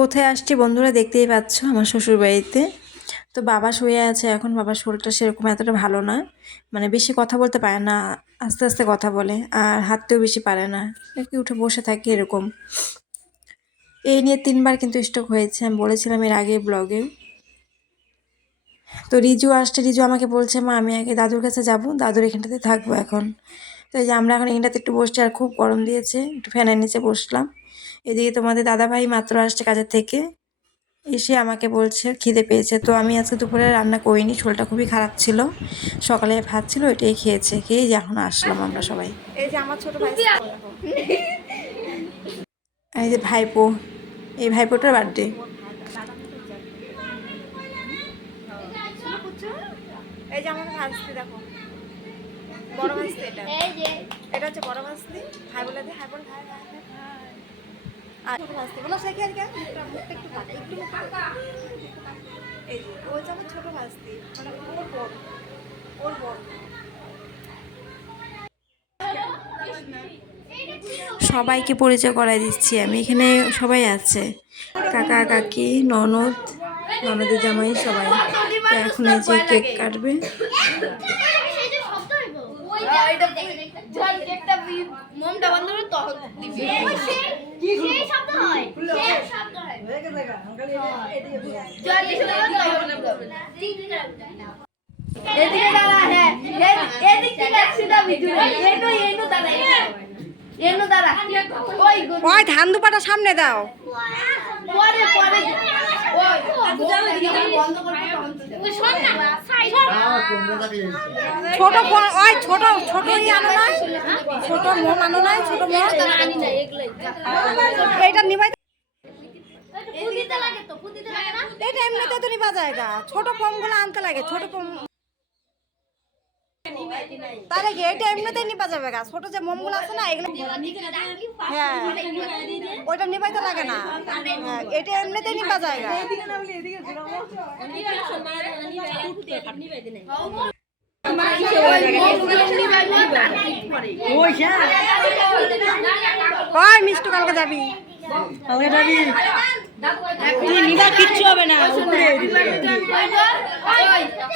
কোথায় আসছি বন্ধুরা দেখতেই পাচ্ছ আমার শ্বশুর বাড়িতে তো বাবা শুয়ে আছে, এখন বাবার শরীরটা সেরকম এতটা ভালো না। মানে বেশি কথা বলতে পারে না, আস্তে আস্তে কথা বলে, আর হাঁটতেও বেশি পারে না। একটু উঠে বসে থাকে এরকম। এই নিয়ে তিনবার কিন্তু স্ট্রোক হয়েছে, আমি বলেছিলাম এর আগে ব্লগে তো রিজু আসছে, রিজু আমাকে বলছে, মা, আমি আগে দাদুর কাছে যাব, দাদুর এখানটাতে থাকব এখন। তো এই যে আমরা এখন এখানটাতে একটু বসছি আর খুব গরম দিয়েছে। একটু ফ্যানের নিচে বসলাম। এদিকে তোমাদের দাদাভাই মাত্র আসছে কাজের থেকে। এসে আমাকে বলছে খিদে পেয়েছে। তো আমি আজকে দুপুরে রান্না করিনি শরীরটা খুবই খারাপ ছিল। সকালে ভাত ছিল ওইটাই খেয়েছে। খেয়ে যে এখন আসলাম আমরা সবাই। এই যে আমার ছোট ভাই এই যে ভাইপো এই ভাইপোটার বার্থডে। এই যে আমার ভাজতে দেখো। বড় এটা? এটা হচ্ছে বড় বলে দে হাই বল আর ছোট বলো শেখে আর কে মুখটা একটু কাটা একটু কাটা। এই যে ও হচ্ছে আমার ছোট মানে ওর বড়। ওর বড়। সবাইকে পরিচয় করাই দিচ্ছি আমি এখানে সবাই আছে। কাকা কাকি ননদ ননদের জামাই সবাই। তো এখন এই যে কেক কাটবে। মোমটা বন্ধ করে তখন সেই শব্দ হয় সেই শব্দ হয়। জল দিছে তখন এদিকে দাঁড়া হ্যাঁ। এদিক থেকে আসিনা ভিতরে এনো এনো দাঁড়া এনো দাঁড়া ওই ওই ধান দুপাটা সামনে দাও। পরে পরে। ওই বন্ধ ছোট ওই ছোট ছোট ই আনো নাই ছোট মোম আনো নাই ছোট মোম না এগুলাই এইটা নিবাই না? এটা এমনিতে তো নিবা জায়গা ছোট ফর্মগুলো আনতে লাগে ছোট ফর্ম তাহলে কি এটা এমনিতেই নিবা যাবে গা? ছোট যে মোমগুলো আছে না এগুলো হ্যাঁ। ওইটা নিবাইতে লাগে না। হ্যাঁ, এটা এমনিতেই নিবা ওই মিষ্টু কালকে যাবি। কালকে যাবি? কিচ্ছু হবে না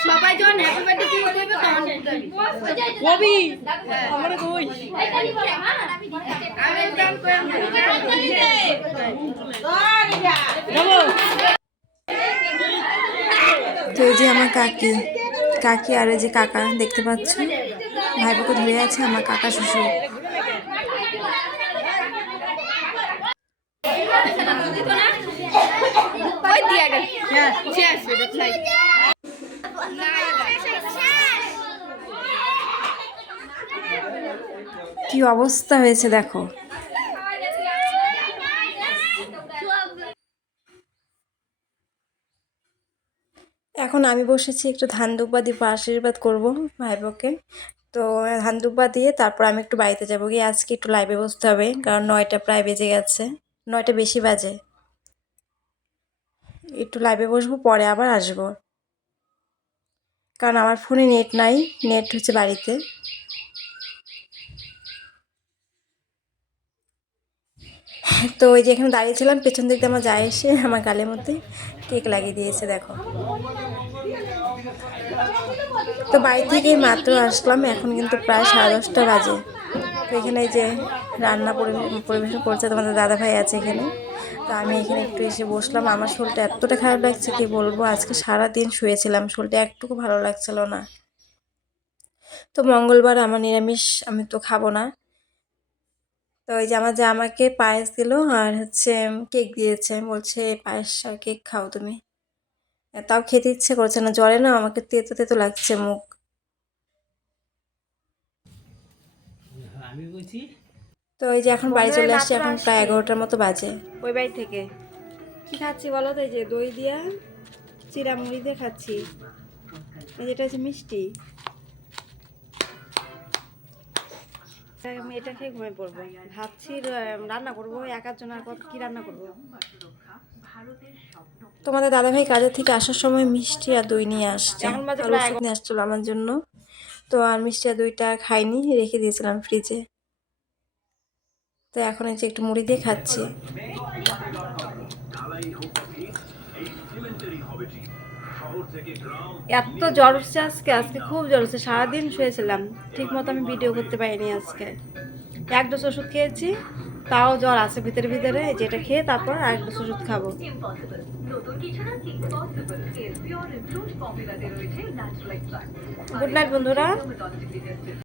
সবাই যখন হ্যাপি বার্থডে তুই করবে তখন কবি আমরা কই আমি তো এই যে আমার কাকি কাকি আর এই যে কাকা দেখতে পাচ্ছ ভাইপোকে ধরে আছে আমার কাকা শ্বশুর। ওই দিয়া গেল কি অবস্থা হয়েছে দেখো। এখন আমি বসেছি একটু ধান দুব্বা দিব আশীর্বাদ করব ভাইবোকে তো ধান দুব্বা দিয়ে তারপর আমি একটু বাড়িতে যাব। গিয়ে আজকে একটু লাইভে বসতে হবে, কারণ নয়টা প্রায় বেজে গেছে। নয়টা বেশি বাজে। একটু লাইভে বসবো, পরে আবার আসব। কারণ আমার ফোনে নেট নাই নেট হচ্ছে বাড়িতে। তো ওই যে এখানে দাঁড়িয়েছিলাম পেছন দিক আমার যায় এসে আমার গালের মধ্যে কেক লাগিয়ে দিয়েছে, দেখো। তো বাড়ি থেকে মাত্র আসলাম, এখন কিন্তু প্রায় সাড়ে দশটা বাজে। তো এখানে যে রান্না পরিবে- পরিবেশন করছে তোমাদের দাদা ভাই আছে এখানে। তো আমি এখানে একটু এসে বসলাম, আমার শরীরটা এতটা খারাপ লাগছে কি বলব, আজকে সারা দিন শুয়েছিলাম শরীরটা একটুকু ভালো লাগছিল না। তো মঙ্গলবার আমার নিরামিষ, আমি তো খাব না। তো ওই যে আমার যা আমাকে পায়েস দিল আর হচ্ছে কেক দিয়েছে। বলছে পায়েস আর কেক খাও তুমি। তাও খেতে ইচ্ছে করছে না। জ্বরে না আমাকে তেতো তেতো লাগছে মুখ। আমি বলছি তো ওই যে এখন বাড়ি চলে আসছি এখন প্রায় এগারোটার মতো বাজে। ওই বাড়ি থেকে। কি খাচ্ছি বলো তো? এই যে দই দিয়া চিরা মুড়ি দিয়ে খাচ্ছি। এই যেটা হচ্ছে মিষ্টি। আমি এটা খেয়ে ঘুমিয়ে পড়ব। ভাবছি রান্না করব একার জন্য আর কত কি রান্না করব? তোমাদের দাদাভাই কাজের থেকে আসার সময় মিষ্টি আর দই নিয়ে আসছে। নিয়ে আসছিল আমার জন্য। তো আর মিষ্টি আর দইটা খাইনি রেখে দিয়েছিলাম ফ্রিজে। তো এখন এই যে একটু মুড়ি দিয়ে খাচ্ছি। এত জ্বর উঠছে আজকে আজকে খুব জ্বর উঠছে সারাদিন শুয়েছিলাম ঠিক মতো আমি ভিডিও করতে পারিনি আজকে। এক ডোজ ওষুধ খেয়েছি, তাও জ্বর আছে ভিতরে ভিতরে যেটা খেয়ে তারপর আর এক ডোজ ওষুধ খাব। গুড নাইট বন্ধুরা।